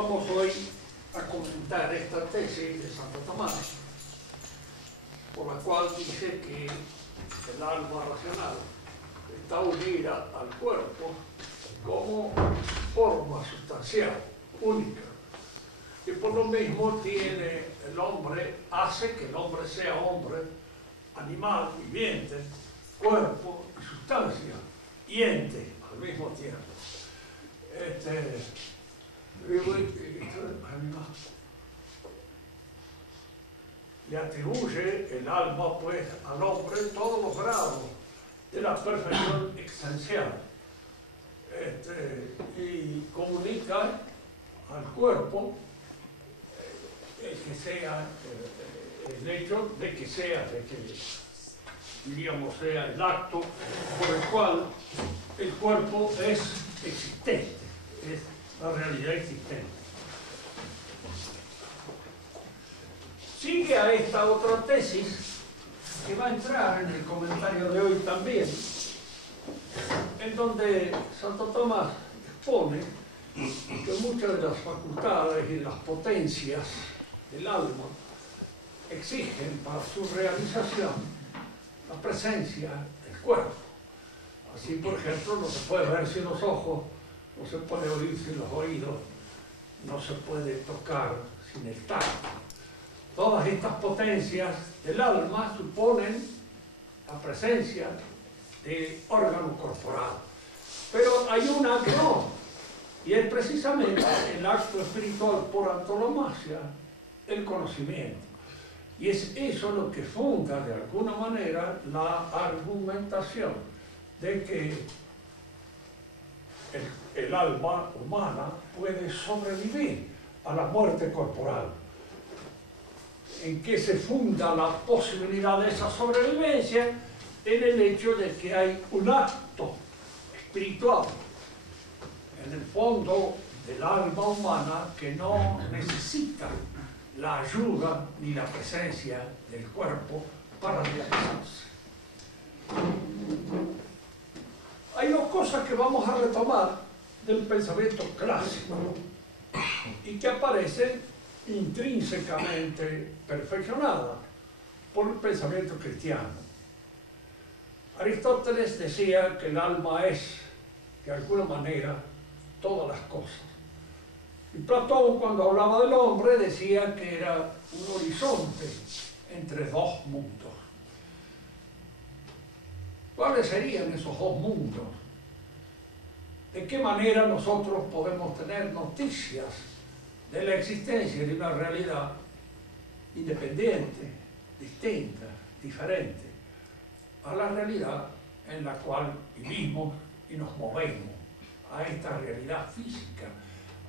Vamos hoy a comentar esta tesis de Santo Tomás, por la cual dice que el alma racional está unida al cuerpo como forma sustancial, única, y por lo mismo tiene el hombre, hace que el hombre sea hombre, animal, viviente, cuerpo y sustancia, y ente al mismo tiempo. Le atribuye el alma pues al hombre todos los grados de la perfección existencial, y comunica al cuerpo el hecho de que diríamos sea el acto por el cual el cuerpo es existente, es la realidad existente. Sigue a esta otra tesis que va a entrar en el comentario de hoy también, en donde Santo Tomás expone que muchas de las facultades y las potencias del alma exigen para su realización la presencia del cuerpo. Así, por ejemplo, no se puede ver sin los ojos, no se puede oír sin los oídos, no se puede tocar sin el tacto. Todas estas potencias del alma suponen la presencia de órgano corporal. Pero hay una que no, y es precisamente el acto espiritual por antonomasia, el conocimiento. Y es eso lo que funda de alguna manera la argumentación de que el alma humana puede sobrevivir a la muerte corporal. ¿En qué se funda la posibilidad de esa sobrevivencia? En el hecho de que hay un acto espiritual en el fondo del alma humana que no necesita la ayuda ni la presencia del cuerpo para realizarse. Hay dos cosas que vamos a retomar del pensamiento clásico y que aparecen intrínsecamente perfeccionadas por el pensamiento cristiano. Aristóteles decía que el alma es, de alguna manera, todas las cosas. Y Platón, cuando hablaba del hombre, decía que era un horizonte entre dos mundos. ¿Cuáles serían esos dos mundos? ¿De qué manera nosotros podemos tener noticias de la existencia de una realidad independiente, distinta, diferente a la realidad en la cual vivimos y nos movemos, a esta realidad física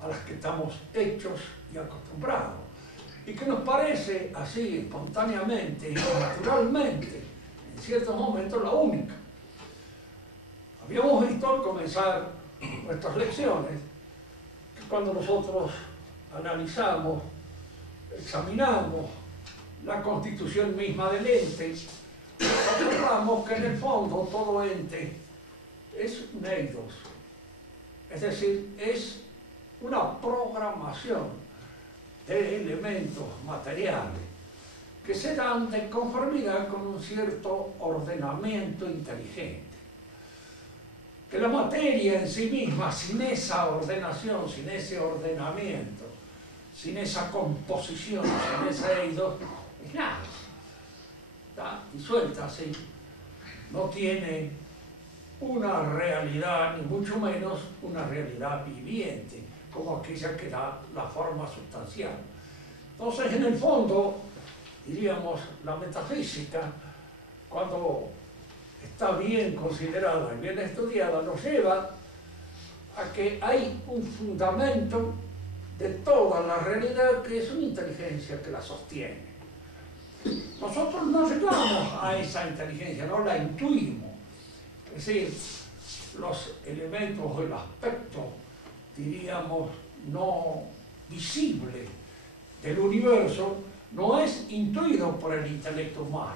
a las que estamos hechos y acostumbrados, y que nos parece así espontáneamente y naturalmente en ciertos momentos la única? Habíamos visto al comenzar nuestras lecciones que cuando nosotros analizamos, examinamos la constitución misma del ente, observamos que en el fondo todo ente es un eidos, es decir, es una programación de elementos materiales que se dan de conformidad con un cierto ordenamiento inteligente. Que la materia en sí misma, sin esa ordenación, sin ese ordenamiento, sin esa composición, sin ese eidos, es nada. Está disuelta así. No tiene una realidad, ni mucho menos una realidad viviente, como aquella que da la forma sustancial. Entonces, en el fondo, diríamos, la metafísica, cuando está bien considerada y bien estudiada, nos lleva a que hay un fundamento de toda la realidad que es una inteligencia que la sostiene. Nosotros no llegamos a esa inteligencia, no la intuimos. Es decir, los elementos o el aspecto, diríamos, no visible del universo no es intuido por el intelecto humano.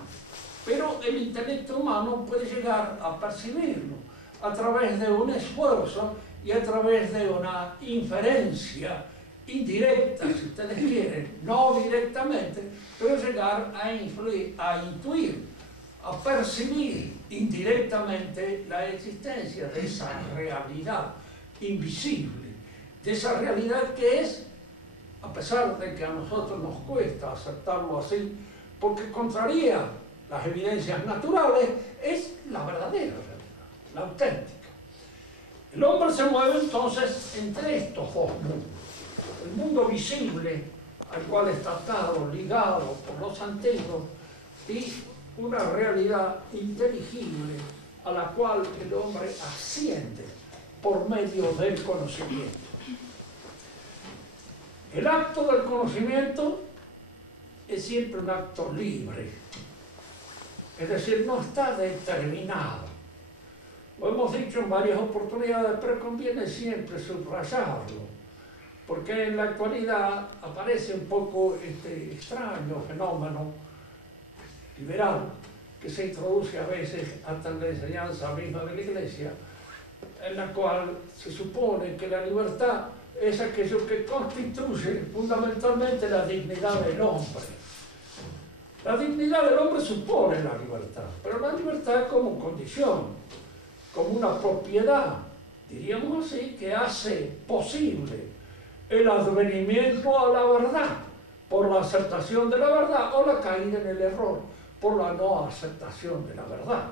Pero el intelecto humano puede llegar a percibirlo a través de un esfuerzo y a través de una inferencia indirecta, si ustedes quieren, no directamente, pero llegar a influir, a intuir, a percibir indirectamente la existencia de esa realidad invisible, de esa realidad que es, a pesar de que a nosotros nos cuesta aceptarlo así, porque contraría las evidencias naturales, es la verdadera realidad, la auténtica. El hombre se mueve entonces entre estos dos mundos. El mundo visible, al cual está atado, ligado por los sentidos, y una realidad inteligible a la cual el hombre asciende por medio del conocimiento. El acto del conocimiento es siempre un acto libre, es decir, no está determinado. Lo hemos dicho en varias oportunidades, pero conviene siempre subrayarlo, porque en la actualidad aparece un poco este extraño fenómeno liberal que se introduce a veces hasta en la enseñanza misma de la Iglesia, en la cual se supone que la libertad es aquello que constituye fundamentalmente la dignidad del hombre. La dignidad del hombre supone la libertad, pero la libertad como condición, como una propiedad, diríamos así, que hace posible el advenimiento a la verdad por la aceptación de la verdad o la caída en el error por la no aceptación de la verdad.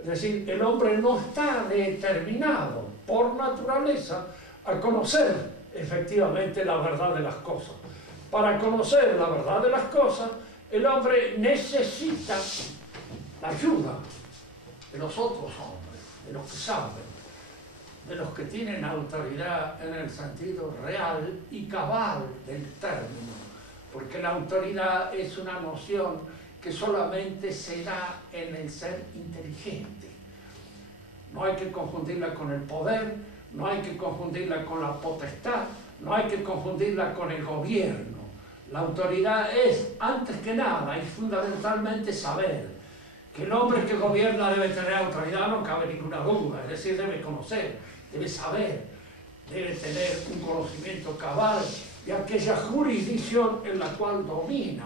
Es decir, el hombre no está determinado por naturaleza a conocer efectivamente la verdad de las cosas. Para conocer la verdad de las cosas, el hombre necesita la ayuda de los otros hombres, de los que saben, de los que tienen autoridad en el sentido real y cabal del término, porque la autoridad es una noción que solamente se da en el ser inteligente. No hay que confundirla con el poder, no hay que confundirla con la potestad, no hay que confundirla con el gobierno. La autoridad es, antes que nada, y fundamentalmente saber. Que el hombre que gobierna debe tener autoridad, no cabe ninguna duda, es decir, debe conocer, debe saber, debe tener un conocimiento cabal de aquella jurisdicción en la cual domina.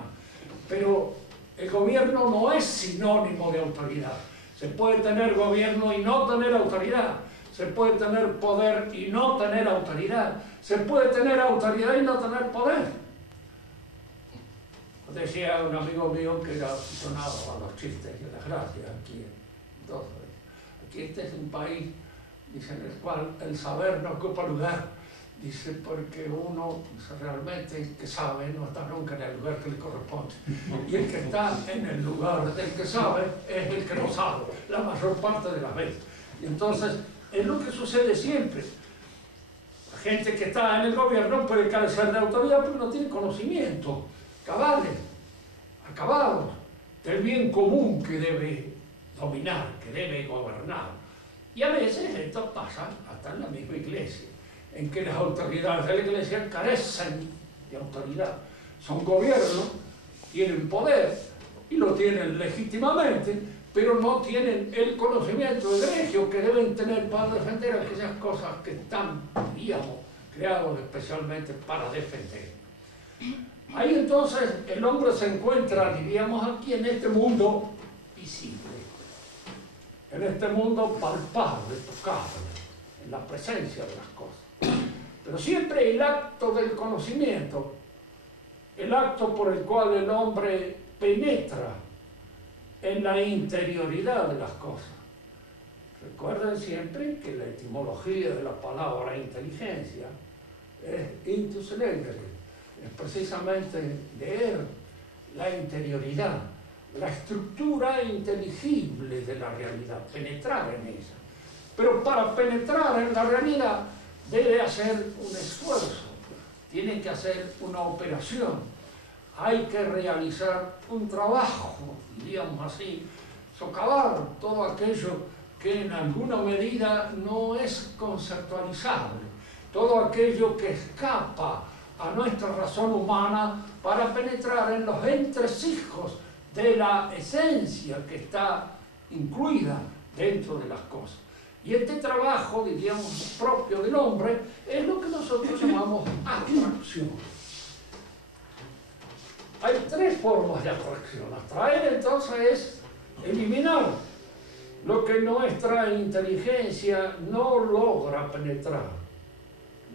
Pero el gobierno no es sinónimo de autoridad. Se puede tener gobierno y no tener autoridad. Se puede tener poder y no tener autoridad. Se puede tener autoridad y no tener poder. Decía un amigo mío que era aficionado a los chistes y a las gracias aquí. Entonces, aquí este es un país, dice, en el cual el saber no ocupa lugar. Dice, porque uno realmente el que sabe no está nunca en el lugar que le corresponde. Y el que está en el lugar del que sabe es el que no sabe, la mayor parte de las veces. Y entonces, es lo que sucede siempre. La gente que está en el gobierno puede carecer de autoridad porque no tiene conocimiento cabales, acabados, del bien común que debe dominar, que debe gobernar. Y a veces esto pasa hasta en la misma iglesia, en que las autoridades de la iglesia carecen de autoridad. Son gobiernos, tienen poder y lo tienen legítimamente, pero no tienen el conocimiento egregio que deben tener para defender aquellas cosas que están, digamos, creados especialmente para defender. Ahí entonces el hombre se encuentra, diríamos aquí, en este mundo visible, en este mundo palpable, tocable, en la presencia de las cosas. Pero siempre el acto del conocimiento, el acto por el cual el hombre penetra en la interioridad de las cosas. Recuerden siempre que la etimología de la palabra inteligencia es intus legere. Es precisamente leer la interioridad, la estructura inteligible de la realidad, penetrar en ella. Pero para penetrar en la realidad debe hacer un esfuerzo, tiene que hacer una operación, hay que realizar un trabajo, diríamos así, socavar todo aquello que en alguna medida no es conceptualizable, todo aquello que escapa a nuestra razón humana para penetrar en los entresijos de la esencia que está incluida dentro de las cosas. Y este trabajo, diríamos, propio del hombre, es lo que nosotros llamamos abstracción. Hay tres formas de abstracción. Abstraer, entonces, es eliminar lo que nuestra inteligencia no logra penetrar,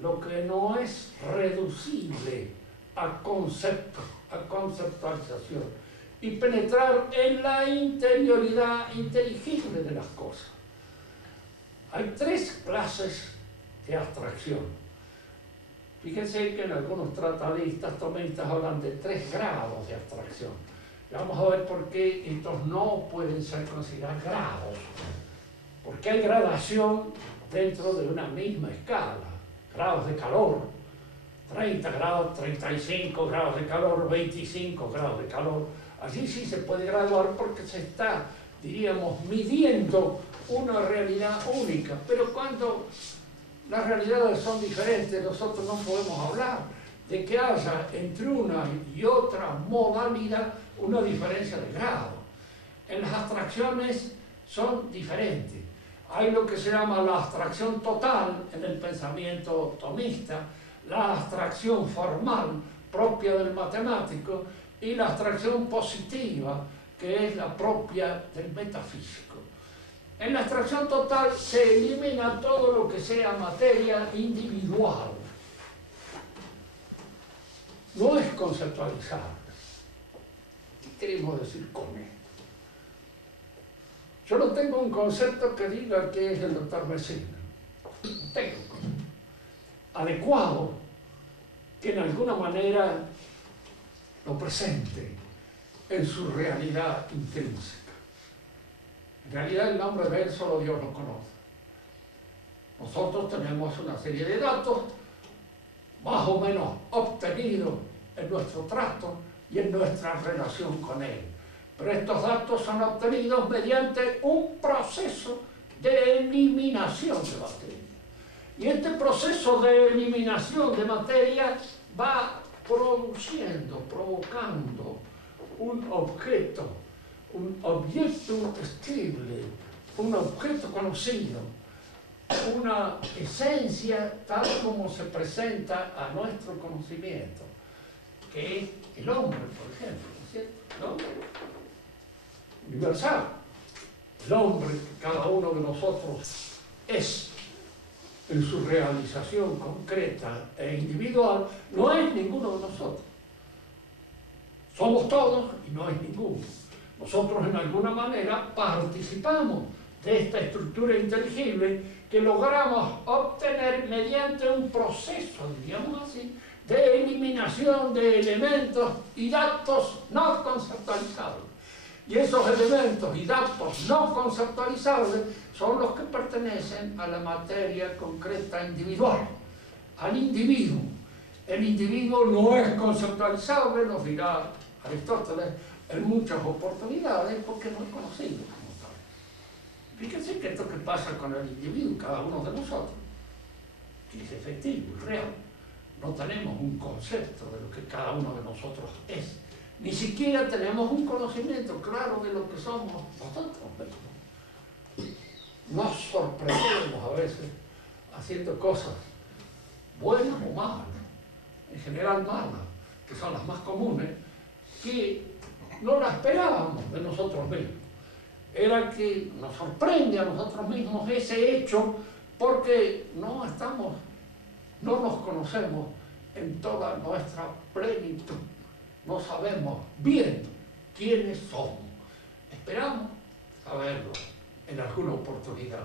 lo que no es reducible a concepto, a conceptualización, y penetrar en la interioridad inteligible de las cosas. Hay tres clases de abstracción. Fíjense que en algunos tratadistas tomistas hablan de 3 grados de abstracción. Vamos a ver por qué estos no pueden ser considerados grados. Porque hay gradación dentro de una misma escala. Grados de calor, 30 grados, 35 grados de calor, 25 grados de calor. Allí sí se puede graduar porque se está, diríamos, midiendo una realidad única. Pero cuando las realidades son diferentes, nosotros no podemos hablar de que haya entre una y otra modalidad una diferencia de grado. En las abstracciones son diferentes. Hay lo que se llama la abstracción total en el pensamiento tomista, la abstracción formal propia del matemático y la abstracción positiva, que es la propia del metafísico. En la abstracción total se elimina todo lo que sea materia individual. No es conceptualizable. ¿Qué queremos decir con esto? Yo no tengo un concepto que diga que es el doctor Messina. No tengo un concepto adecuado que en alguna manera lo presente en su realidad intrínseca. En realidad el nombre de él solo Dios lo conoce. Nosotros tenemos una serie de datos más o menos obtenidos en nuestro trato y en nuestra relación con él. Pero estos datos son obtenidos mediante un proceso de eliminación de materia. Y este proceso de eliminación de materia va produciendo, provocando un objeto estable, un objeto conocido, una esencia tal como se presenta a nuestro conocimiento, que es el hombre, por ejemplo, ¿no es cierto? El hombre universal, el hombre que cada uno de nosotros es en su realización concreta e individual, no es ninguno de nosotros. Somos todos y no es ninguno. Nosotros en alguna manera participamos de esta estructura inteligible que logramos obtener mediante un proceso, diríamos así, de eliminación de elementos y datos no conceptualizables. Y esos elementos y datos no conceptualizables son los que pertenecen a la materia concreta individual, al individuo. El individuo no es conceptualizable, nos dirá Aristóteles, en muchas oportunidades, porque no es conocido como tal. Fíjense que esto que pasa con el individuo, cada uno de nosotros, que es efectivo y real, no tenemos un concepto de lo que cada uno de nosotros es. Ni siquiera tenemos un conocimiento claro de lo que somos nosotros mismos. Nos sorprendemos a veces haciendo cosas buenas o malas, en general malas, que son las más comunes, que no las esperábamos de nosotros mismos. Era que nos sorprende a nosotros mismos ese hecho porque no nos conocemos en toda nuestra plenitud. No sabemos bien quiénes somos. Esperamos saberlo en alguna oportunidad,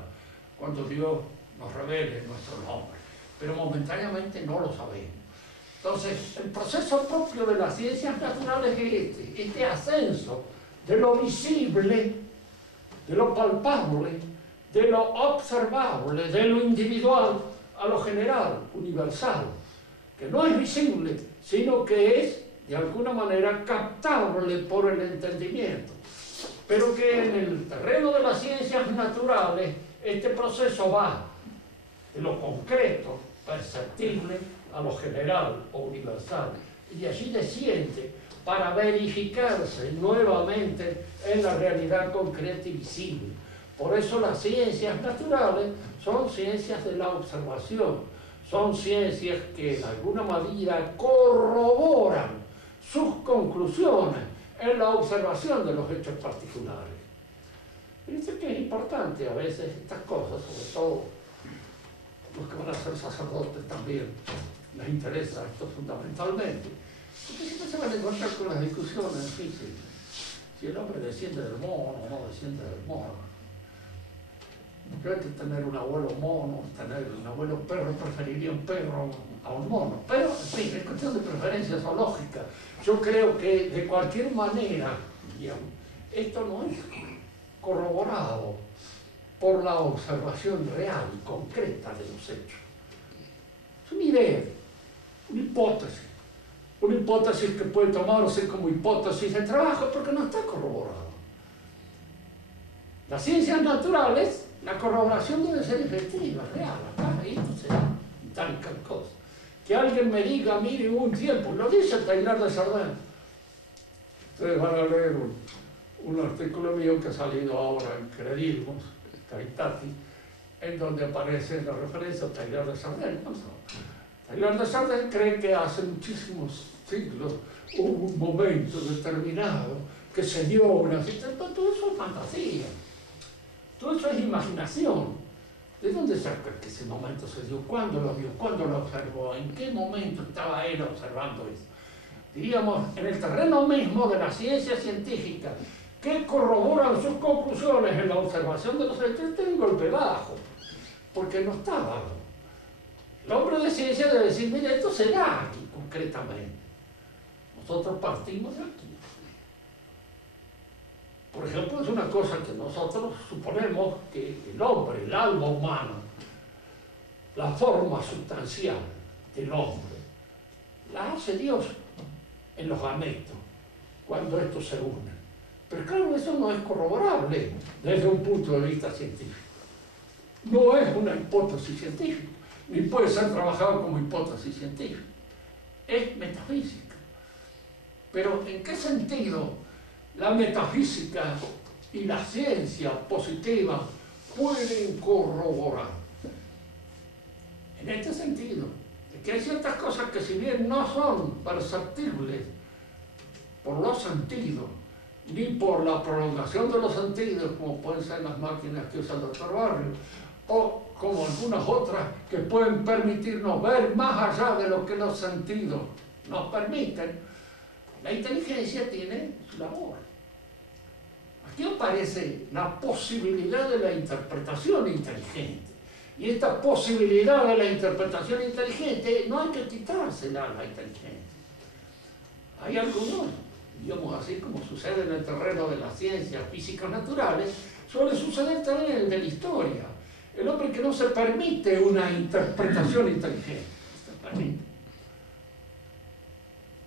cuando Dios nos revele nuestro nombre, pero momentáneamente no lo sabemos. Entonces, el proceso propio de las ciencias naturales es este ascenso de lo visible, de lo palpable, de lo observable, de lo individual a lo general, universal, que no es visible, sino que es de alguna manera captable por el entendimiento, pero que en el terreno de las ciencias naturales este proceso va de lo concreto, perceptible, a lo general o universal, y allí desciende para verificarse nuevamente en la realidad concreta y visible. Por eso las ciencias naturales son ciencias de la observación, son ciencias que en alguna medida corroboran sus conclusiones en la observación de los hechos particulares. Fíjense que es importante a veces estas cosas, sobre todo los que van a ser sacerdotes también, les interesa esto fundamentalmente, porque siempre se van a encontrar con las discusiones difíciles. Si el hombre desciende del mono o no desciende del mono. Yo hay que tener un abuelo mono, tener un abuelo perro, preferiría un perro a un mono. Pero, en fin, es cuestión de preferencia zoológica. Yo creo que de cualquier manera, digamos, esto no es corroborado por la observación real y concreta de los hechos. Es una idea, una hipótesis que puede tomarse como hipótesis de trabajo porque no está corroborado. Las ciencias naturales, la corroboración debe ser efectiva, real, acá, esto será tal cosa. Que alguien me diga, mire, hubo un tiempo, lo dice Taylor de Chardin. Ustedes van a leer un artículo mío que ha salido ahora en Credilmos, Caritati, en donde aparece la referencia a Taylor de Chardin. Taylor de Chardin cree que hace muchísimos siglos hubo un momento determinado que se dio una situación, todo eso es fantasía, todo eso es imaginación. ¿De dónde saca que ese momento se dio? ¿Cuándo lo vio? ¿Cuándo lo observó? ¿En qué momento estaba él observando eso? Diríamos, en el terreno mismo de la ciencia científica, que corroboran sus conclusiones en la observación de los hechos, tiene un golpe bajo, porque no estaba. El hombre de ciencia debe decir, mira, esto se da aquí concretamente. Nosotros partimos de aquí. Por ejemplo, es una cosa que nosotros suponemos que el hombre, el alma humana, la forma sustancial del hombre, la hace Dios en los gametos, cuando estos se unen. Pero claro, eso no es corroborable desde un punto de vista científico. No es una hipótesis científica, ni puede ser trabajado como hipótesis científica. Es metafísica. Pero ¿en qué sentido la metafísica y la ciencia positiva pueden corroborar? En este sentido, de que hay ciertas cosas que si bien no son perceptibles por los sentidos, ni por la prolongación de los sentidos, como pueden ser las máquinas que usa el doctor Barrio, o como algunas otras que pueden permitirnos ver más allá de lo que los sentidos nos permiten, la inteligencia tiene su labor. Aquí aparece la posibilidad de la interpretación inteligente. Y esta posibilidad de la interpretación inteligente no hay que quitársela a la inteligencia. Hay algunos, digamos así como sucede en el terreno de las ciencias físicas naturales, suele suceder también en el de la historia. El hombre que no se permite una interpretación inteligente, se permite.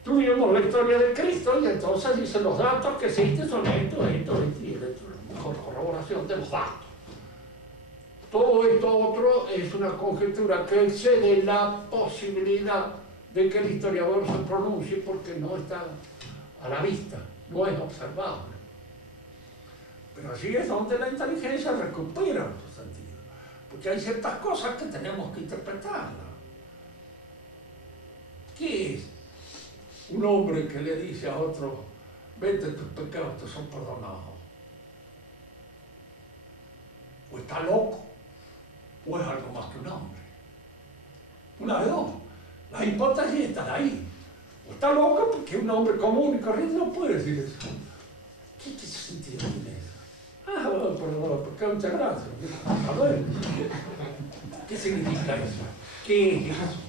Tuvimos la historia de Cristo y entonces dicen los datos que existen son esto, y la mejor corroboración de los datos. Todo esto otro es una conjetura que excede la posibilidad de que el historiador se pronuncie porque no está a la vista, no es observable. Pero allí es donde la inteligencia recupera su sentido, porque hay ciertas cosas que tenemos que interpretarlas. ¿Qué es un hombre que le dice a otro, vete, tus pecados te son perdonados? O está loco, o es algo más que un hombre. Una de dos. Las hipótesis están ahí. O está loco porque un hombre común y corriente no puede decir eso. ¿Qué sentido tiene eso? Ah, bueno, porque muchas gracias. A ver, ¿qué significa eso? ¿Qué es eso?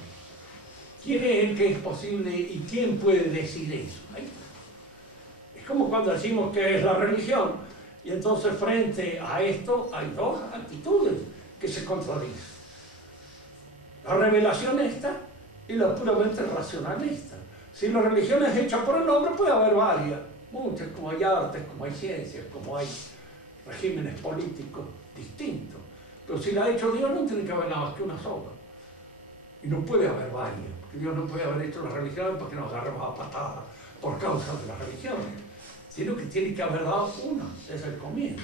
¿Quién es el que es posible y quién puede decir eso? Es como cuando decimos que es la religión y entonces frente a esto hay dos actitudes que se contradicen. La revelación esta y la puramente racionalista. Si la religión es hecha por el hombre puede haber varias, muchas, como hay artes, como hay ciencias, como hay regímenes políticos distintos. Pero si la ha hecho Dios no tiene que haber nada más que una sola. Y no puede haber varias. Dios no puede haber hecho la religión para que nos agarremos a patadas por causa de las religiones, sino que tiene que haber dado una desde el comienzo.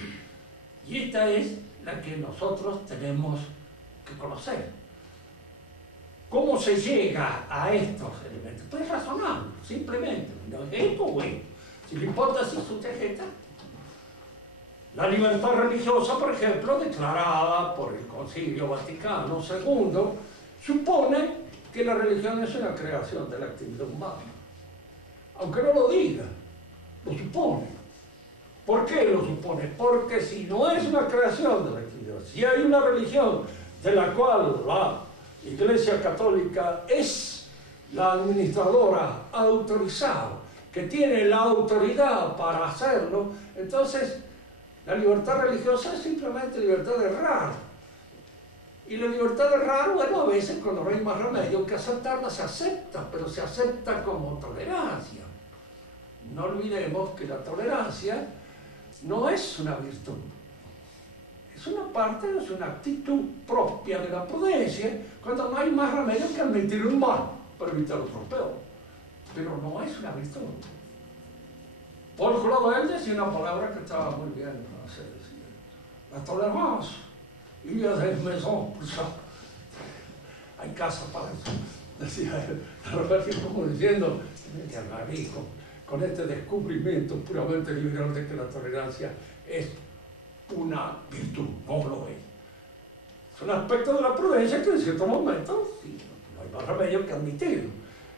Y esta es la que nosotros tenemos que conocer. ¿Cómo se llega a estos elementos? Pues razonando, simplemente. ¿No es esto o esto? Si la hipótesis sujeta, la libertad religiosa, por ejemplo, declarada por el Concilio Vaticano II, supone que la religión es una creación de la actividad humana. Aunque no lo diga, lo supone. ¿Por qué lo supone? Porque si no es una creación de la actividad, si hay una religión de la cual la Iglesia Católica es la administradora autorizada, que tiene la autoridad para hacerlo, entonces la libertad religiosa es simplemente libertad de errar. Y la libertad de errar, bueno, a veces cuando no hay más remedio que aceptarla, se acepta, pero se acepta como tolerancia. No olvidemos que la tolerancia no es una virtud. Es una parte, es una actitud propia de la prudencia cuando no hay más remedio que admitir un mal para evitar otro peor. Pero no es una virtud. Paul Claudel decía una palabra que estaba muy bien en francés. La tolerancia. Y yo de maison, hay casa para eso. Decía él, como diciendo, que Marí, con este descubrimiento puramente liberal de que la tolerancia es una virtud, no lo es. Es un aspecto de la prudencia que en ciertos momentos sí, no hay más remedio que admitirlo.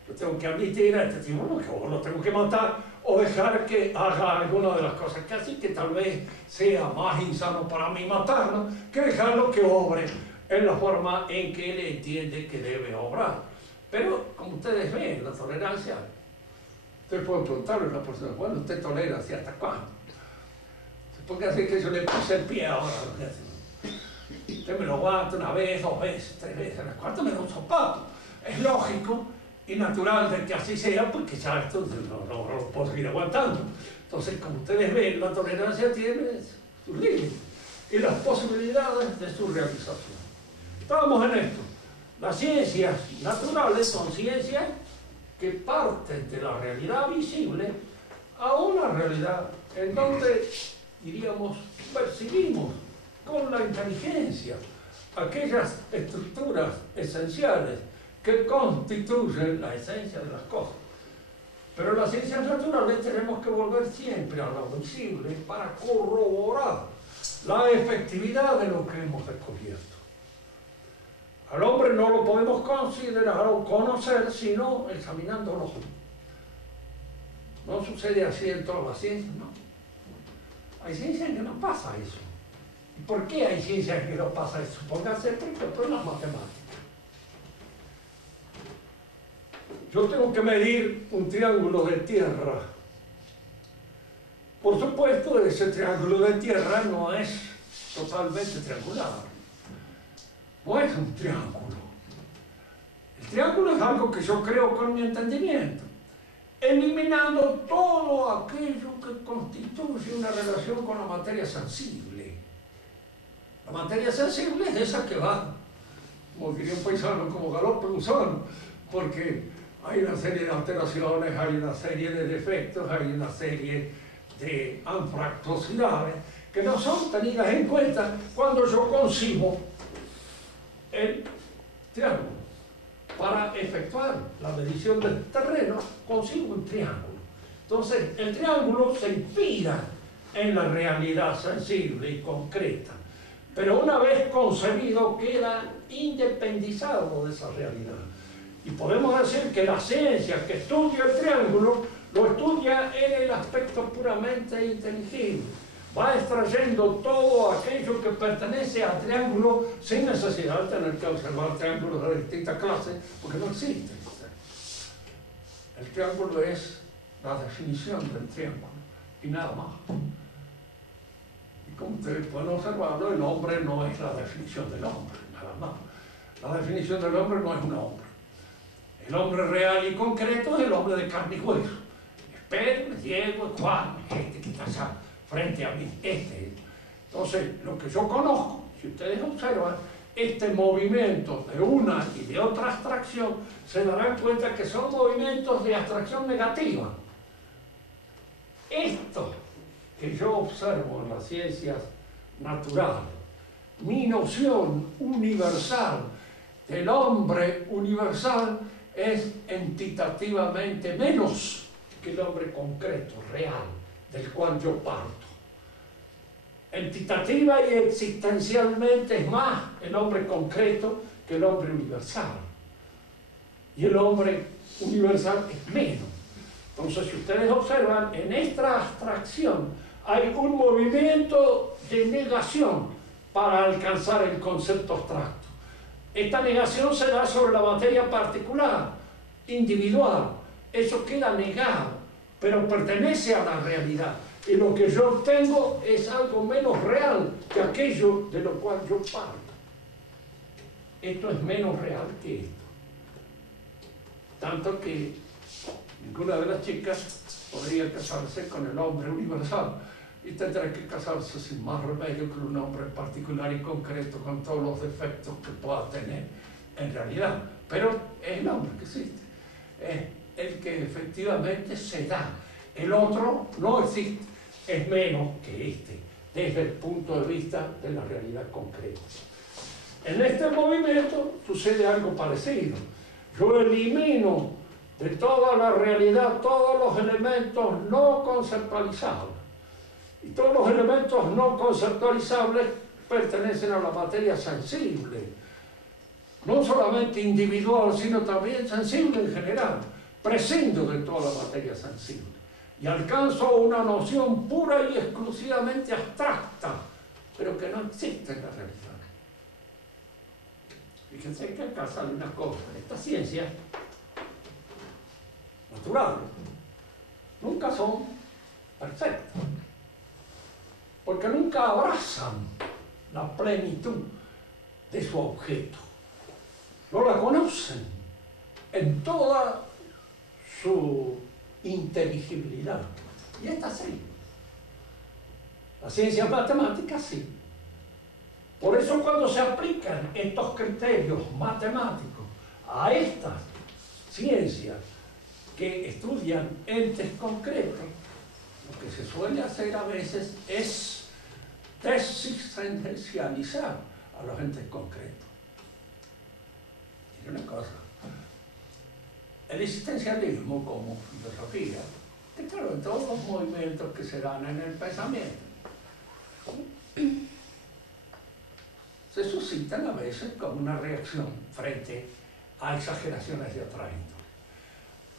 Yo tengo que admitir a este tipo que o lo tengo que matar o dejar que haga alguna de las cosas que hace, que tal vez sea más insano para mí matarlo que dejarlo que obre en la forma en que él entiende que debe obrar. Pero, como ustedes ven, la tolerancia, ustedes pueden preguntarle a una persona, bueno, ¿usted tolera hasta cuándo? Porque así que yo le puse el pie ahora. Usted me lo aguanta una vez, 2 veces, 3 veces, a las cuartas me da un sopapo. Es lógico y natural de que así sea, porque ya esto no lo puedo seguir aguantando. Entonces, como ustedes ven, la tolerancia tiene sus límites y las posibilidades de su realización. Estábamos en esto. Las ciencias naturales son ciencias que parten de la realidad visible a una realidad en donde, diríamos, percibimos con la inteligencia aquellas estructuras esenciales que constituyen la esencia de las cosas. Pero en las ciencias naturales tenemos que volver siempre a lo visible para corroborar la efectividad de lo que hemos descubierto. Al hombre no lo podemos considerar o conocer sino examinándolo. No sucede así en todas las ciencias, no. Hay ciencias en que no pasa eso. ¿Y por qué hay ciencias en que no pasa eso? Pónganse, por ejemplo, en las matemáticas. Yo tengo que medir un triángulo de tierra. Por supuesto, ese triángulo de tierra no es totalmente triangular. No es un triángulo. El triángulo es algo que yo creo con mi entendimiento, eliminando todo aquello que constituye una relación con la materia sensible. La materia sensible es esa que va, como diría un paisano, como galope gusano, porque hay una serie de alteraciones, hay una serie de defectos, hay una serie de anfractuosidades que no son tenidas en cuenta cuando yo concibo el triángulo. Para efectuar la medición del terreno, consigo un triángulo. Entonces, el triángulo se inspira en la realidad sensible y concreta, pero una vez concebido queda independizado de esa realidad. Y podemos decir que la ciencia que estudia el triángulo lo estudia en el aspecto puramente inteligible. Va extrayendo todo aquello que pertenece al triángulo sin necesidad de tener que observar triángulos de distintas clases, porque no existen. El triángulo es la definición del triángulo y nada más. Y como ustedes pueden observarlo, el hombre no es la definición del hombre, nada más. La definición del hombre no es un hombre. El hombre real y concreto es el hombre de carne y hueso. Es Pedro, es Diego, es Juan, este que está allá frente a mí, este. Entonces, lo que yo conozco, si ustedes observan, este movimiento de una y de otra abstracción, se darán cuenta que son movimientos de abstracción negativa. Esto que yo observo en las ciencias natural. Mi noción universal del hombre universal es entitativamente menos que el hombre concreto, real, del cual yo parto. Entitativa y existencialmente es más el hombre concreto que el hombre universal. Y el hombre universal es menos. Entonces, si ustedes observan, en esta abstracción hay un movimiento de negación para alcanzar el concepto abstracto. Esta negación se da sobre la materia particular, individual. Eso queda negado, pero pertenece a la realidad. Y lo que yo obtengo es algo menos real que aquello de lo cual yo parto. Esto es menos real que esto. Tanto que ninguna de las chicas podría casarse con el hombre universal y tendrá que casarse sin más remedio que un hombre particular y concreto con todos los defectos que pueda tener en realidad. Pero es el hombre que existe, es el que efectivamente se da. El otro no existe, es menos que este, desde el punto de vista de la realidad concreta. En este movimiento sucede algo parecido. Yo elimino de toda la realidad todos los elementos no conceptualizables. Y todos los elementos no conceptualizables pertenecen a la materia sensible. No solamente individual, sino también sensible en general. Prescindo de toda la materia sensible. Y alcanzo una noción pura y exclusivamente abstracta, pero que no existe en la realidad. Fíjense que acá sale una cosa. Estas ciencias naturales nunca son perfectas, porque nunca abrazan la plenitud de su objeto. No la conocen en toda su inteligibilidad. Y esta sí. Las ciencias matemáticas sí. Por eso cuando se aplican estos criterios matemáticos a estas ciencias que estudian entes concretos, lo que se suele hacer a veces es desistencializar a los entes concretos. Y una cosa, el existencialismo como filosofía, que claro, en todos los movimientos que se dan en el pensamiento, se suscitan a veces como una reacción frente a exageraciones de otra índole,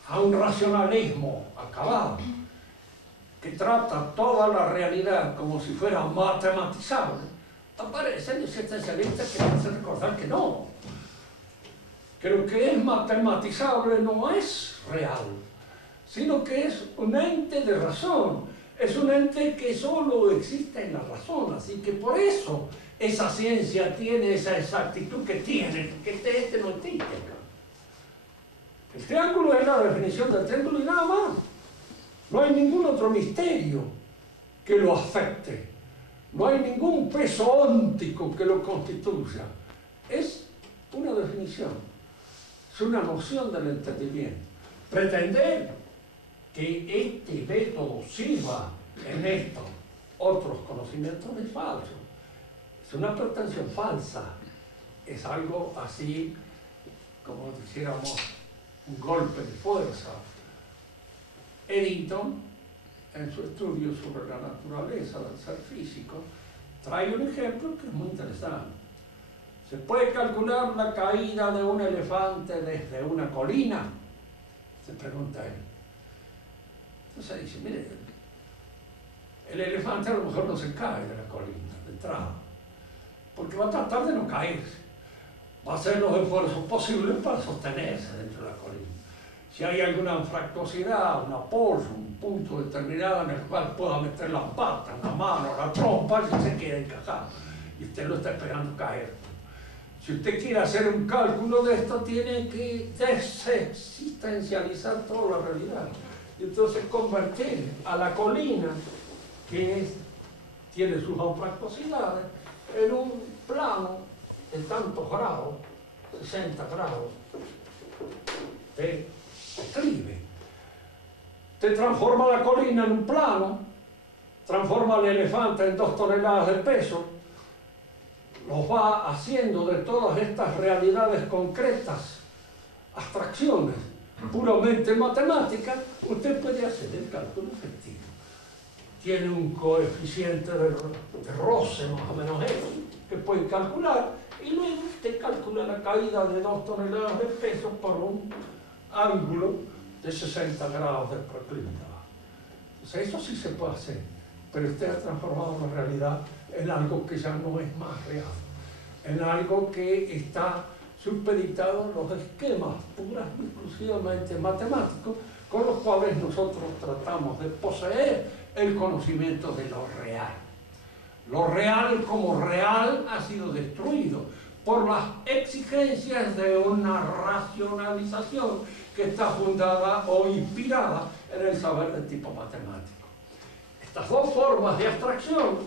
a un racionalismo acabado que trata toda la realidad como si fuera matematizable. Aparecen existencialistas que hacen recordar que no, que lo que es matematizable no es real, sino que es un ente de razón, es un ente que solo existe en la razón, así que por eso esa ciencia tiene esa exactitud que tiene, que este no existe acá. El triángulo es la definición del triángulo y nada más. No hay ningún otro misterio que lo afecte. No hay ningún peso óntico que lo constituya. Es una definición, es una noción del entendimiento. Pretender que este método sirva en estos otros conocimientos es falso. Es una pretensión falsa. Es algo así como dijéramos un golpe de fuerza. Eddington, en su estudio sobre la naturaleza del ser físico, trae un ejemplo que es muy interesante. ¿Se puede calcular la caída de un elefante desde una colina? Se pregunta él. Entonces dice, mire, el elefante a lo mejor no se cae de la colina de entrada, porque va a tratar de no caerse. Va a hacer los esfuerzos posibles para sostenerse dentro de la colina. Si hay alguna anfractuosidad, un apoyo, un punto determinado en el cual pueda meter las patas, la mano, la trompa, y se queda encajado. Y usted lo está esperando caer. Si usted quiere hacer un cálculo de esto, tiene que desexistencializar toda la realidad. Y entonces convertir a la colina, que tiene sus anfractuosidades, en un plano de tantos grados, 60 grados de declive. Te transforma la colina en un plano transforma al elefante en 2 toneladas de peso, los va haciendo de todas estas realidades concretas, abstracciones puramente matemáticas, usted puede hacer el cálculo efectivo. Tiene un coeficiente de roce más o menos X que puede calcular, y luego usted calcula la caída de 2 toneladas de peso por un ángulo de 60 grados de proclividad. O sea, eso sí se puede hacer, pero usted ha transformado la realidad en algo que ya no es más real, en algo que está supeditado a los esquemas puras y exclusivamente matemáticos con los cuales nosotros tratamos de poseer el conocimiento de lo real. Lo real como real ha sido destruido por las exigencias de una racionalización que está fundada o inspirada en el saber de tipo matemático. Estas 2 formas de abstracción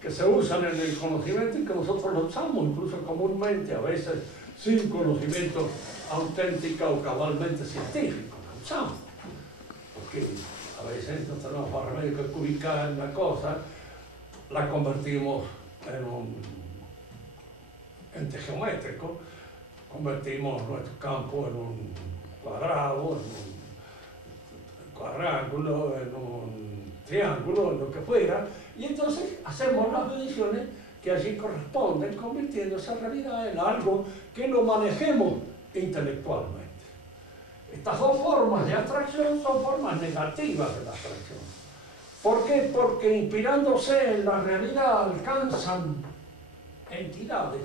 que se usan en el conocimiento y que nosotros lo usamos incluso comúnmente, a veces sin conocimiento auténtico o cabalmente científico, lo usamos, porque a veces no tenemos más remedio que ubicar en la cosa, la convertimos en un ente geométrico, convertimos nuestro campo en un cuadrado, en un cuadrángulo, en un triángulo, en lo que fuera, y entonces hacemos las mediciones que allí corresponden, convirtiendo esa realidad en algo que lo manejemos intelectualmente. Estas 2 formas de abstracción son formas negativas de la abstracción. ¿Por qué? Porque inspirándose en la realidad alcanzan entidades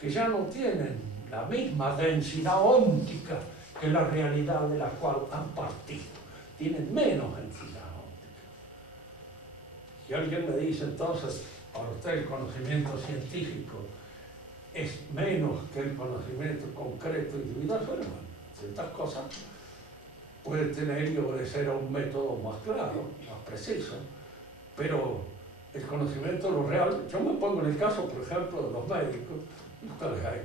que ya no tienen la misma densidad óptica que la realidad de la cual han partido. Tienen menos densidad óptica. Si alguien me dice entonces, para usted el conocimiento científico es menos que el conocimiento concreto individual, bueno, ciertas cosas puede tener y obedecer a un método más claro, más preciso, pero el conocimiento de lo real, yo me pongo en el caso, por ejemplo, de los médicos, ustedes hay.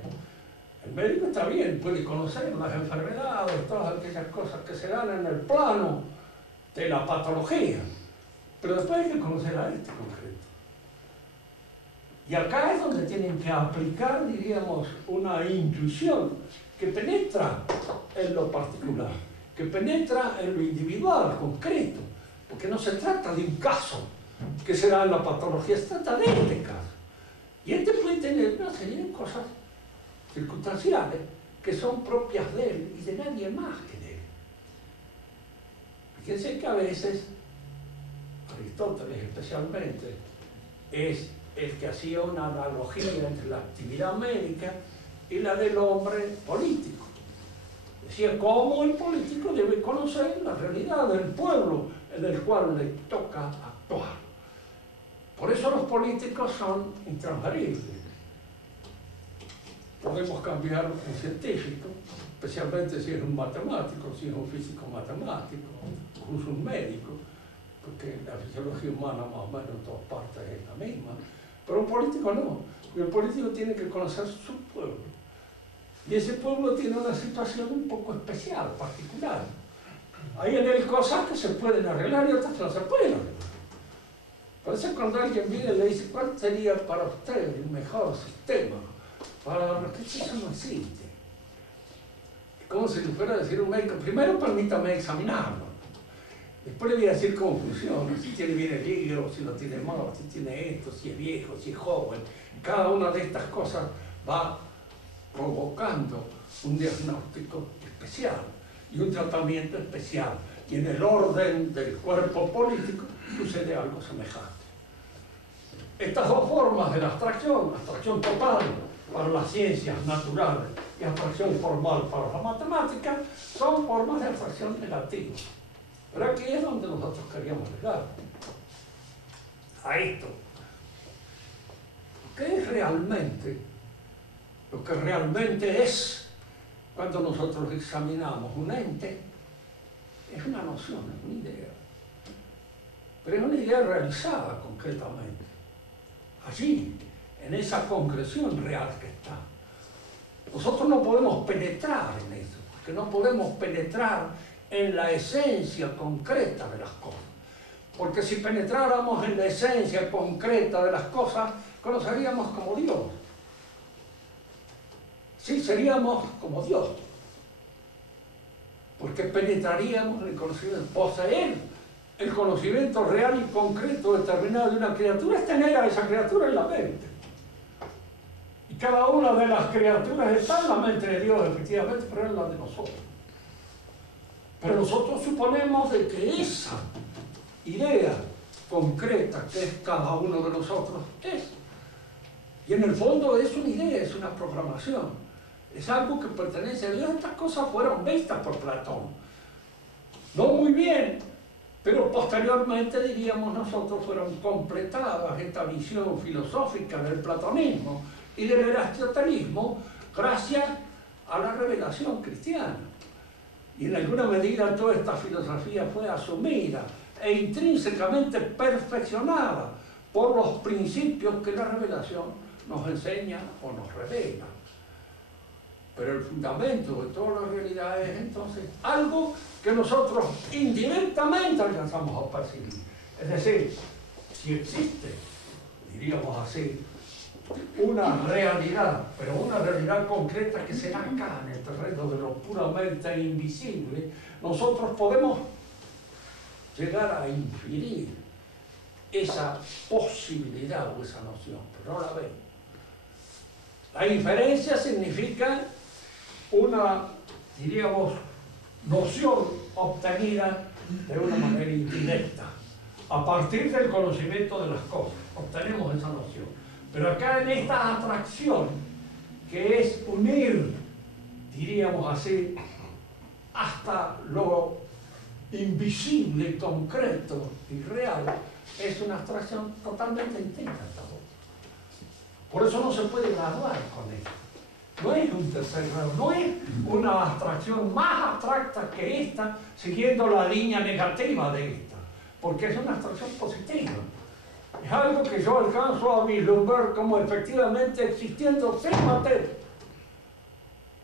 El médico está bien, puede conocer las enfermedades, todas aquellas cosas que se dan en el plano de la patología, pero después hay que conocer a este concreto. Y acá es donde tienen que aplicar, diríamos, una intuición que penetra en lo particular, que penetra en lo individual, concreto, porque no se trata de un caso que se da en la patología, se trata de este caso. Y este puede tener una serie de cosas circunstanciales que son propias de él y de nadie más que de él. Fíjense que a veces, Aristóteles especialmente, es el que hacía una analogía entre la actividad médica y la del hombre político. Decía cómo el político debe conocer la realidad del pueblo en el cual le toca actuar. Por eso los políticos son intransferibles. Podemos cambiar un científico, especialmente si es un matemático, si es un físico matemático, incluso un médico, porque la fisiología humana más o menos en todas partes es la misma, pero un político no, porque el político tiene que conocer su pueblo. Y ese pueblo tiene una situación un poco especial, particular. Hay en él cosas que se pueden arreglar y otras que no se pueden arreglar. Por eso cuando alguien viene y le dice, ¿cuál sería para usted el mejor sistema? Para que eso no existe. Es como si le fuera a decir a un médico, primero permítame examinarlo. Después le voy a decir cómo funciona, si tiene bien el hígado, si lo tiene mal, si tiene esto, si es viejo, si es joven. Cada una de estas cosas va provocando un diagnóstico especial y un tratamiento especial. Y en el orden del cuerpo político sucede algo semejante. Estas 2 formas de la abstracción total para las ciencias naturales y abstracción formal para la matemática, son formas de abstracción negativa. Pero aquí es donde nosotros queríamos llegar a esto. ¿Qué es realmente? Lo que realmente es, cuando nosotros examinamos un ente, es una noción, es una idea. Pero es una idea realizada concretamente. Allí, en esa concreción real que está. Nosotros no podemos penetrar en eso, porque no podemos penetrar en la esencia concreta de las cosas. Porque si penetráramos en la esencia concreta de las cosas, conoceríamos como Dios. Sí, seríamos como Dios. Porque penetraríamos en el conocimiento. Poseer el conocimiento real y concreto determinado de una criatura es tener a esa criatura en la mente. Y cada una de las criaturas está en la mente de Dios, efectivamente, pero es la de nosotros. Pero nosotros suponemos de que esa idea concreta que es cada uno de nosotros es. Y en el fondo es una idea, es una programación. Es algo que pertenece a Dios. Estas cosas fueron vistas por Platón. No muy bien, pero posteriormente, diríamos nosotros, fueron completadas esta visión filosófica del platonismo y del erastotelismo gracias a la revelación cristiana. Y en alguna medida toda esta filosofía fue asumida e intrínsecamente perfeccionada por los principios que la revelación nos enseña o nos revela. Pero el fundamento de toda la realidad es entonces algo que nosotros indirectamente alcanzamos a percibir. Es decir, si existe, diríamos así, una realidad, pero una realidad concreta que se da acá en el terreno de lo puramente invisible, nosotros podemos llegar a inferir esa posibilidad o esa noción, pero no la vemos. La inferencia significa una, diríamos, noción obtenida de una manera indirecta, a partir del conocimiento de las cosas, obtenemos esa noción. Pero acá en esta atracción, que es unir, diríamos así, hasta lo invisible, concreto y real, es una abstracción totalmente distinta. Por eso no se puede graduar con esto. No es un tercer grado, no es una abstracción más abstracta que esta, siguiendo la línea negativa de esta, porque es una abstracción positiva. Es algo que yo alcanzo a vislumbrar como efectivamente existiendo sin materia.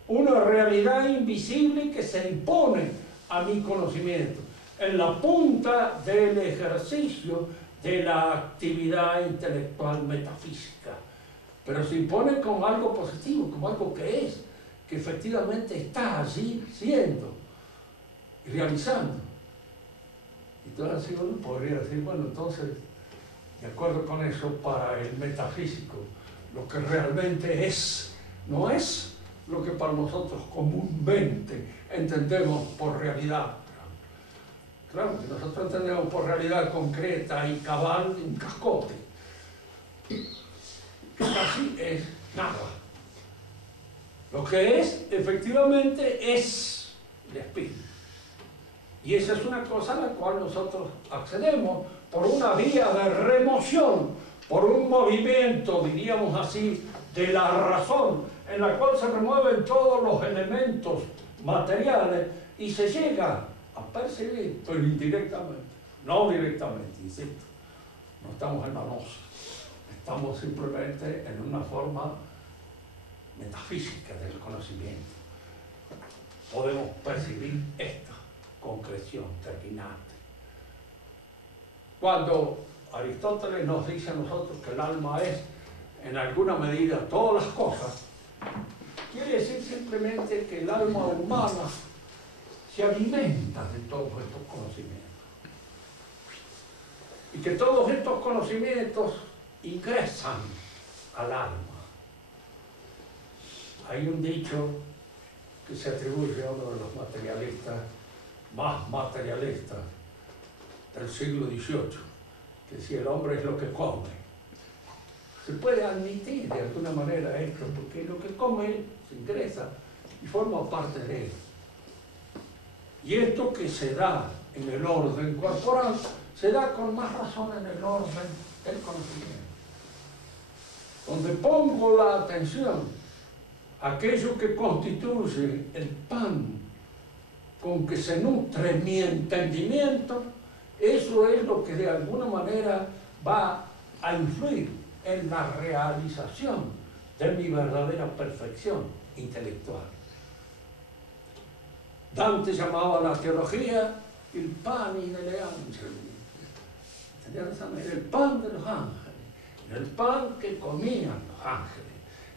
Una realidad invisible que se impone a mi conocimiento, en la punta del ejercicio de la actividad intelectual metafísica. Pero se impone como algo positivo, como algo que es, que efectivamente está allí siendo y realizando. Entonces uno podría decir, bueno, entonces, de acuerdo con eso, para el metafísico, lo que realmente es, no es lo que para nosotros comúnmente entendemos por realidad. Claro, que nosotros entendemos por realidad concreta y cabal un cascote. Así es nada. Lo que es, efectivamente, es el espíritu. Y esa es una cosa a la cual nosotros accedemos por una vía de remoción, por un movimiento, diríamos así, de la razón, en la cual se remueven todos los elementos materiales y se llega a percibir, pero indirectamente, no directamente, insisto. No estamos en la noción. Estamos simplemente en una forma metafísica del conocimiento. Podemos percibir esta concreción terminante. Cuando Aristóteles nos dice a nosotros que el alma es, en alguna medida, todas las cosas, quiere decir simplemente que el alma humana se alimenta de todos estos conocimientos. Y que todos estos conocimientos ingresan al alma. Hay un dicho que se atribuye a uno de los materialistas más materialistas del siglo XVIII, que si el hombre es lo que come. Se puede admitir de alguna manera esto, porque lo que come se ingresa y forma parte de él. Y esto que se da en el orden corporal, se da con más razón en el orden del conocimiento. Donde pongo la atención, aquello que constituye el pan con que se nutre mi entendimiento, eso es lo que de alguna manera va a influir en la realización de mi verdadera perfección intelectual. Dante llamaba a la teología il pani delle angeli, Sería de esa manera, el pan de los ángeles, el pan que comían los ángeles,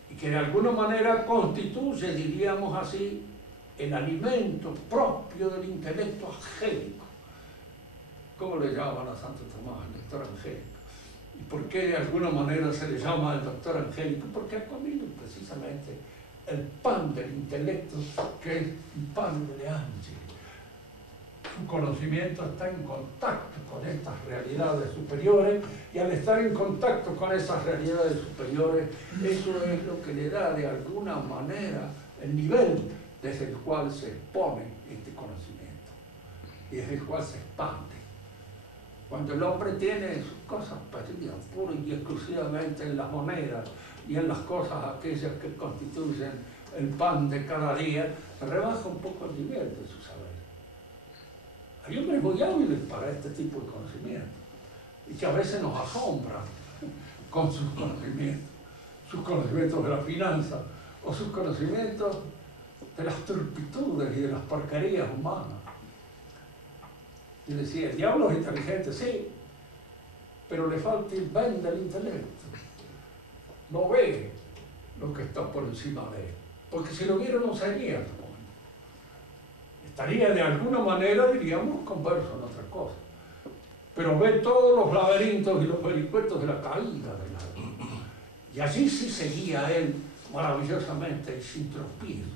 y que de alguna manera constituye, diríamos así, el alimento propio del intelecto angélico. ¿Cómo le llaman a Santo Tomás, el doctor angélico? ¿Y por qué de alguna manera se le llama el doctor angélico? Porque ha comido precisamente el pan del intelecto, que es el pan de ángel. Su conocimiento está en contacto con estas realidades superiores, y al estar en contacto con esas realidades superiores, eso es lo que le da de alguna manera el nivel desde el cual se expone este conocimiento y desde el cual se expande. Cuando el hombre tiene sus cosas perdidas pura y exclusivamente en las monedas y en las cosas aquellas que constituyen el pan de cada día, rebaja un poco el nivel de su saber. Hay hombres muy hábiles para este tipo de conocimiento y que a veces nos asombran con sus conocimientos de la finanza o sus conocimientos de las turpitudes y de las porquerías humanas. Y decía, el diablo es inteligente, sí, pero le falta el ven del intelecto. No ve lo que está por encima de él, porque si lo viera no sería como él. Estaría de alguna manera, diríamos, converso en otra cosa. Pero ve todos los laberintos y los vericuetos de la caída de la vida. Y allí sí seguía él maravillosamente y sin tropiezo.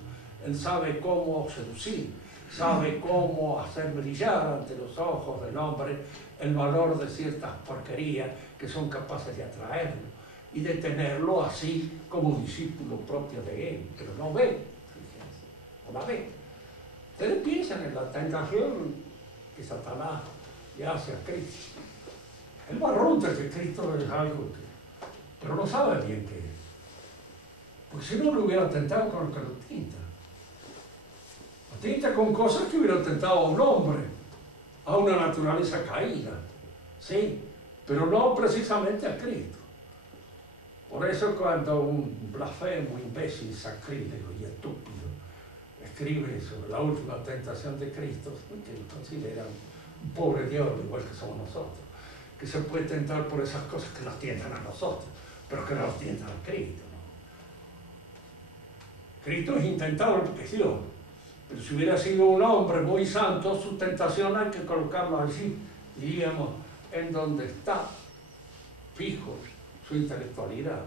Él sabe cómo seducir, sabe cómo hacer brillar ante los ojos del hombre el valor de ciertas porquerías que son capaces de atraerlo y de tenerlo así como discípulo propio de él, pero no ve, fíjense, no la ve. Ustedes piensan en la tentación que Satanás le hace a Cristo. Él barrunta que Cristo es algo pero no sabe bien qué es. Porque si no lo hubiera tentado con lo que lo tinta. Lo tinta con cosas que hubiera tentado a un hombre, a una naturaleza caída, sí, pero no precisamente a Cristo. Por eso cuando un blasfemo, imbécil, sacrílego y estúpido escribe sobre la última tentación de Cristo, que lo considera un pobre diablo igual que somos nosotros, que se puede tentar por esas cosas que nos tientan a nosotros, pero que no nos tientan a Cristo, ¿no? Cristo es intentado porque es Dios, pero si hubiera sido un hombre muy santo, su tentación hay que colocarlo allí, diríamos, en donde está fijo su intelectualidad,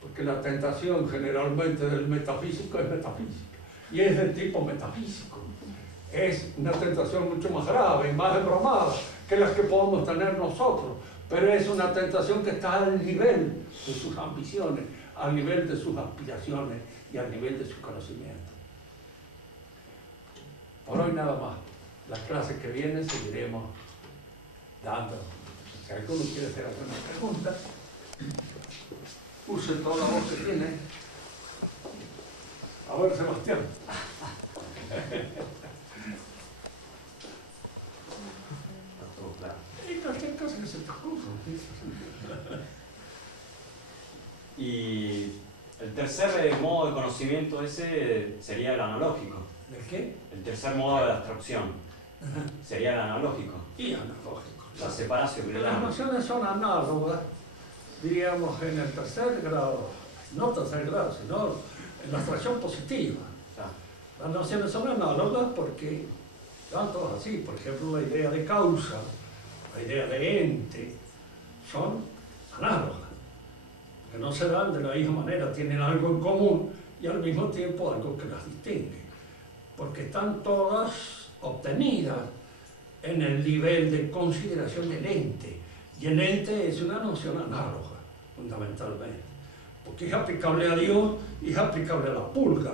porque la tentación generalmente del metafísico es metafísica, y es del tipo metafísico. Es una tentación mucho más grave, más embromada que las que podemos tener nosotros, pero es una tentación que está al nivel de sus ambiciones, al nivel de sus aspiraciones y al nivel de su conocimiento. Por hoy nada más. La clase que viene seguiremos dando. Si alguno quiere hacer alguna pregunta, use toda la voz que tiene. A ver, Sebastián. Y cualquier cosa que se te ocurra. Y el tercer modo de conocimiento ese sería el analógico. ¿De qué? El tercer modo de abstracción sería el analógico. Y analógico. La separación. Las nociones son análogas, diríamos, en el tercer grado, no tercer grado, sino en la abstracción positiva. Las nociones son análogas porque son todas así. Por ejemplo, la idea de causa, la idea de ente, son análogas, que no se dan de la misma manera, tienen algo en común y al mismo tiempo algo que las distingue, porque están todas obtenidas en el nivel de consideración del ente, y el ente es una noción análoga, fundamentalmente, porque es aplicable a Dios y es aplicable a la pulga,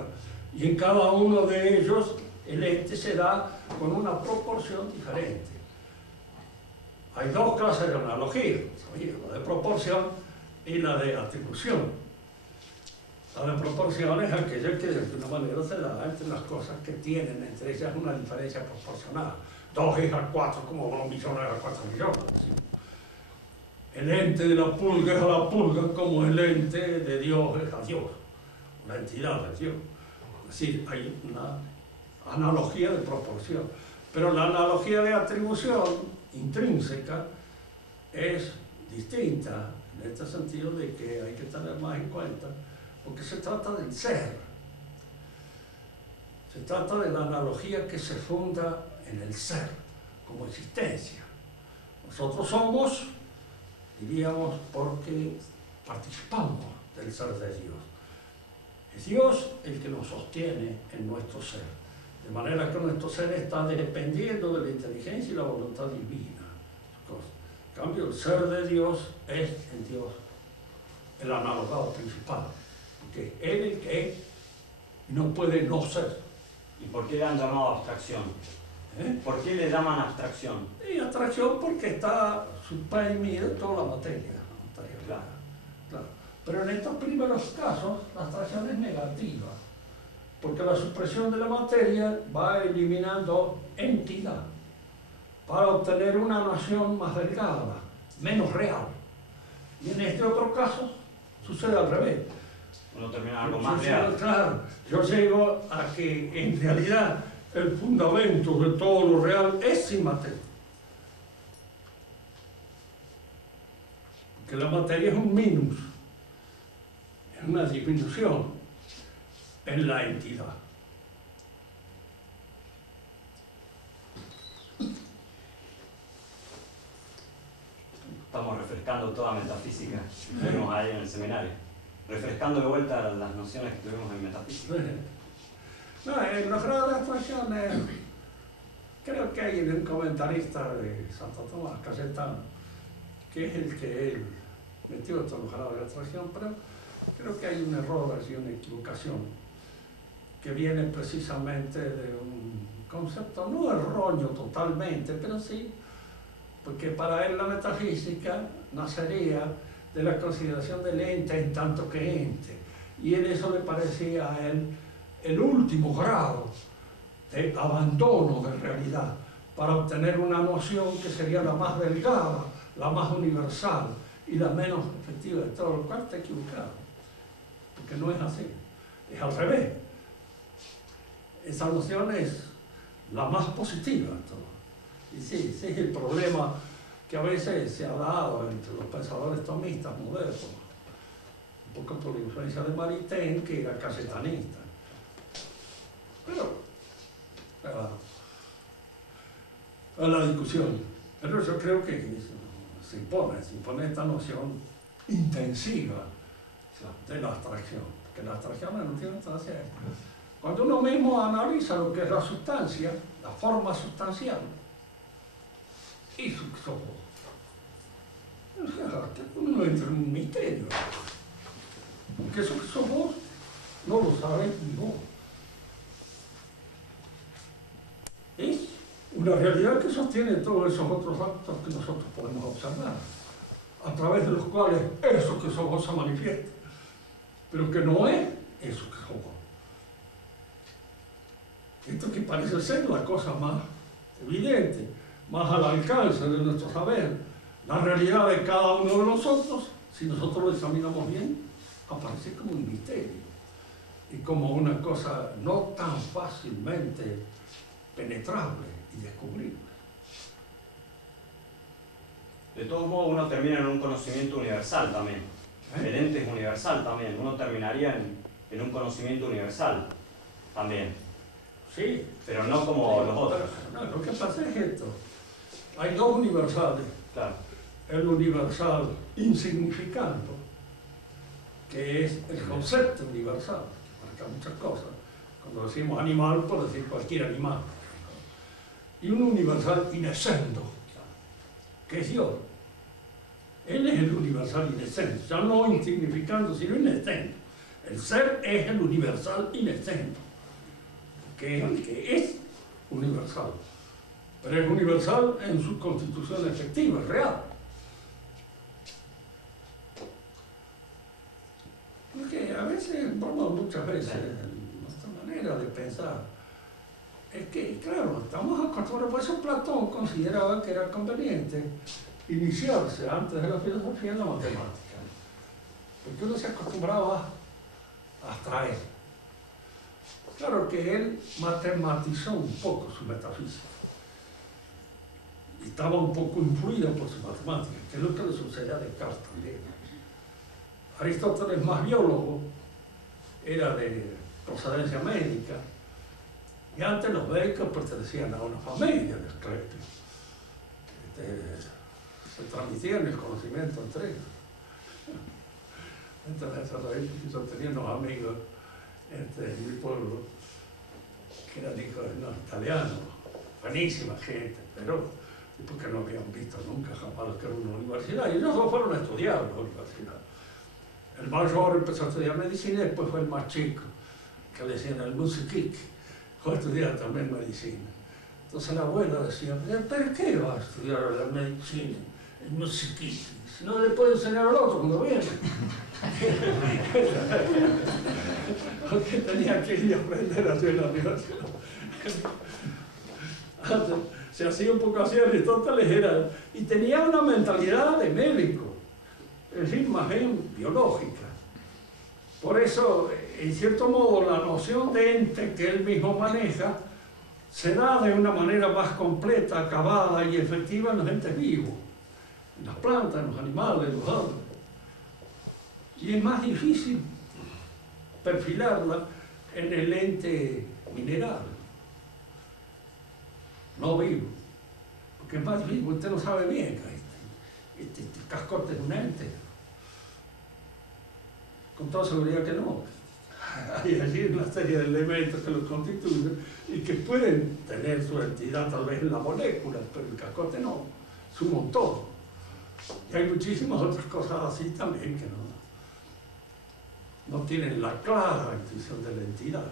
y en cada uno de ellos el ente se da con una proporción diferente. Hay dos clases de analogía, la de proporción y la de atribución. La de proporción es aquella que de alguna manera se da entre las cosas que tienen entre ellas una diferencia proporcional. 2 es a 4 como 2 millones a 4 millones. ¿Sí? El ente de la pulga es a la pulga como el ente de Dios es a Dios, la entidad de Dios. Es decir, hay una analogía de proporción. Pero la analogía de atribución intrínseca es distinta en este sentido de que hay que tener más en cuenta, porque se trata del ser. Se trata de la analogía que se funda en el ser, como existencia. Nosotros somos, diríamos, porque participamos del ser de Dios. Es Dios el que nos sostiene en nuestro ser, de manera que nuestro ser está dependiendo de la inteligencia y la voluntad divina. En cambio, el ser de Dios es en Dios el analogado principal, porque es Él el que es y no puede no ser. ¿Y por qué le han llamado abstracción? ¿Por qué le llaman abstracción? Y abstracción porque está suprimida toda la materia. Claro. Pero en estos primeros casos, la abstracción es negativa, porque la supresión de la materia va eliminando entidad para obtener una noción más delgada, menos real. Y en este otro caso sucede al revés. Uno termina algo más real. Claro, yo llego a que en realidad el fundamento de todo lo real es sin materia. Porque la materia es un minus, es una disminución en la entidad. Estamos refrescando toda metafísica que tuvimos ahí en el seminario. Refrescando de vuelta las nociones que tuvimos en metafísica. No, en los grados de abstracciones, creo que hay un comentarista de Santo Tomás, Cayetano, que es el que él metió estos los grados de abstracción, pero creo que hay un error, así una equivocación, que viene precisamente de un concepto no erróneo totalmente, pero sí, porque para él la metafísica nacería de la consideración del ente en tanto que ente, y en eso le parecía a él el último grado de abandono de realidad para obtener una noción que sería la más delgada, la más universal y la menos efectiva de todo, lo cual está equivocado, porque no es así, es al revés. Esa noción es la más positiva de todo. Y sí, ese es el problema que a veces se ha dado entre los pensadores tomistas modernos, un poco por la influencia de Maritain, que era cayetanista. Pero, a la discusión. Pero yo creo que se impone esta noción intensiva de la abstracción, que la abstracción no tiene sustancia. Cuando uno mismo analiza lo que es la sustancia, la forma sustancial, y su somos. Uno entra en un misterio, porque eso que somos no lo sabes ni vos. Es una realidad que sostiene todos esos otros actos que nosotros podemos observar, a través de los cuales eso que somos se manifiesta, pero que no es eso que somos. Esto que parece ser la cosa más evidente, más al alcance de nuestro saber, la realidad de cada uno de nosotros, si nosotros lo examinamos bien, aparece como un misterio y como una cosa no tan fácilmente penetrable y descubrible. De todos modos, uno termina en un conocimiento universal también. El ente es universal también. Uno terminaría en un conocimiento universal también. Sí. Pero no como los otros. No, lo que pasa es esto. Hay dos universales. Claro. El universal insignificante, que es el concepto universal, que marca muchas cosas. Cuando decimos animal, por decir cualquier animal. Y un universal inescendo, que es Dios. Él es el universal inescendo, ya no insignificante, sino inescendo. El ser es el universal inescendo, que es el que es universal. Pero es universal en su constitución efectiva, real. Porque a veces, bueno, muchas veces, nuestra manera de pensar es que, claro, estamos acostumbrados, por eso Platón consideraba que era conveniente iniciarse antes de la filosofía en la matemática, porque uno se acostumbraba a abstraer. Claro que él matematizó un poco su metafísica, y estaba un poco influida por su matemática, que es lo que le sucede a Descartes también. Aristóteles, más biólogo, era de procedencia médica, y antes los médicos pertenecían a una familia de escépticos. Se transmitían el conocimiento entre ellos. Entonces, yo tenía unos amigos en mi pueblo que eran hijos de unos italianos, buenísima gente, pero porque no habían visto nunca jamás que era una universidad, y ellos no fueron a estudiar a la universidad. El mayor empezó a estudiar medicina y después fue el más chico, que le decían el musiquic, fue a estudiar también medicina. Entonces la abuela decía, ¿pero qué va a estudiar la medicina? El musiquic, si no le puede enseñar al otro cuando viene. Porque tenía que ir a aprender a hacer la universidad. Se hacía un poco así Aristóteles, y tenía una mentalidad de médico, es decir, más bien biológica. Por eso, en cierto modo, la noción de ente que él mismo maneja se da de una manera más completa, acabada y efectiva en los entes vivos, en las plantas, en los animales, en los árboles. Y es más difícil perfilarla en el ente mineral, no vivo, porque es más difícil, usted no sabe bien que este cascote es un ente. Con toda seguridad que no. Hay allí una serie de elementos que los constituyen y que pueden tener su entidad tal vez en la molécula, pero el cascote no, es un montón. Y hay muchísimas otras cosas así también que no tienen la clara intuición de la entidad.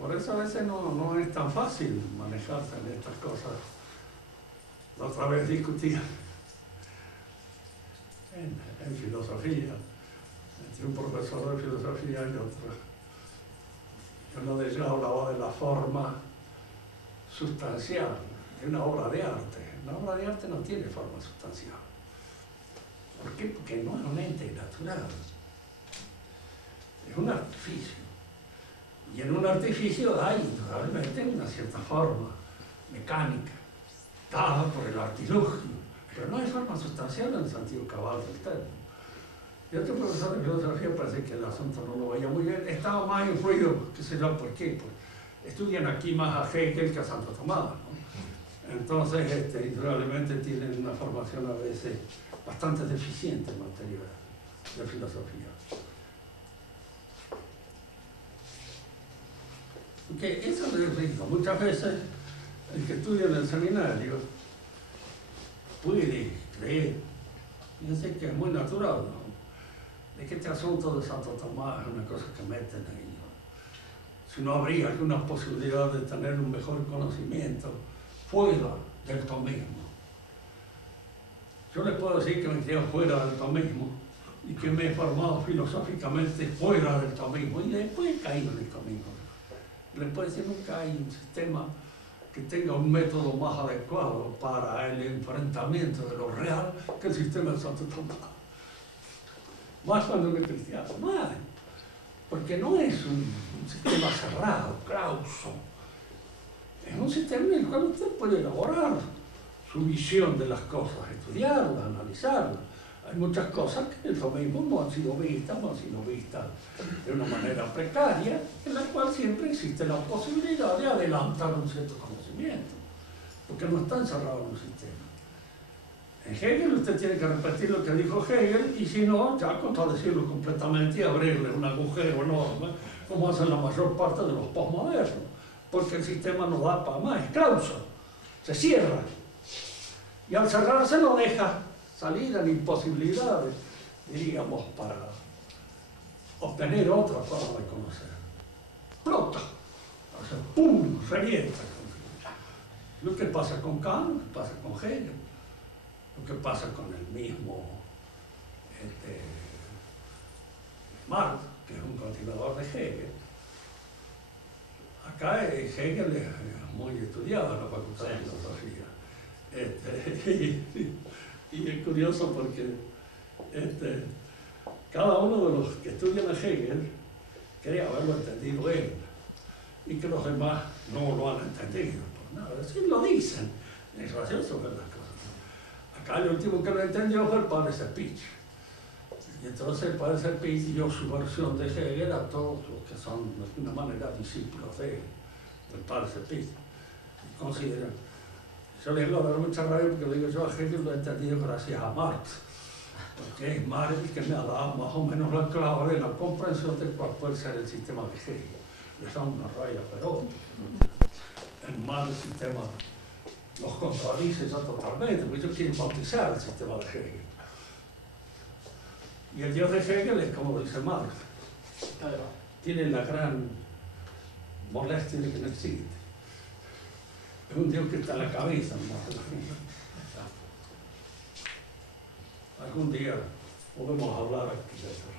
Por eso a veces no es tan fácil manejarse en estas cosas. La otra vez discutía en filosofía, entre un profesor de filosofía y otro. Uno de ellos hablaba de la forma sustancial de una obra de arte. Una obra de arte no tiene forma sustancial. ¿Por qué? Porque no es un ente natural. Es un artificio. Y en un artificio hay realmente una cierta forma mecánica, dada por el artilugio, pero no hay forma sustancial en el sentido cabal del término. Y otro profesor de filosofía parece que el asunto no lo veía muy bien, estaba más influido, qué sé yo por qué, pues estudian aquí más a Hegel que a Santo Tomás, ¿no? Entonces, indudablemente tienen una formación a veces bastante deficiente en materia de filosofía. Porque eso es rico. Muchas veces el que estudia en el seminario puede creer, fíjense que es muy natural, ¿no? De que este asunto de Santo Tomás es una cosa que meten ahí, ¿no? Si no habría alguna posibilidad de tener un mejor conocimiento fuera del tomismo. Yo les puedo decir que me crié fuera del tomismo y que me he formado filosóficamente fuera del tomismo y después he caído en el tomismo. Les puedo decir, nunca hay un sistema que tenga un método más adecuado para el enfrentamiento de lo real que el sistema de Santo Tomás. Más cuando uno es cristiano, no hay. Porque no es un sistema cerrado, clauso. Es un sistema en el cual usted puede elaborar su visión de las cosas, estudiarlas, analizarlas. Hay muchas cosas que en el tomismo no han sido vistas de una manera precaria, en la cual siempre existe la posibilidad de adelantar un cierto conocimiento, porque no está encerrado en un sistema. En Hegel usted tiene que repetir lo que dijo Hegel, y si no, ya contradecirlo completamente y abrirle un agujero enorme, como hacen la mayor parte de los postmodernos, porque el sistema no da para más, es clauso, se cierra, y al cerrarse no deja salida en imposibilidades, diríamos, para obtener otra forma de conocer. Explota, o sea, ¡pum!, revienta. Lo que pasa con Kant, lo que pasa con Hegel, lo que pasa con el mismo Marx, que es un continuador de Hegel. Acá Hegel es muy estudiado en la Facultad de Filosofía. Y es curioso porque cada uno de los que estudian a Hegel cree haberlo entendido él y que los demás no lo han entendido por nada. Sí, lo dicen, Es gracioso ver las cosas. Acá el último que lo entendió fue el padre Serpich. Y entonces el padre Serpich dio su versión de Hegel a todos los que son de una manera discípulos del padre Serpich. Y consideran. Yo le digo, a ver, mucha rabia porque le digo, yo a Hegel lo he entendido gracias a Marx. Porque es Marx el que me ha dado más o menos la clave de la comprensión de cuál puede ser el sistema de Hegel. Les da una raya, pero el mal sistema los contradice ya totalmente, porque ellos quieren bautizar el sistema de Hegel. Y el Dios de Hegel es como dice Marx, tiene la gran molestia de que no existe. Es un Dios que está en la cabeza, ¿no? Algún día podemos hablar aquí de eso.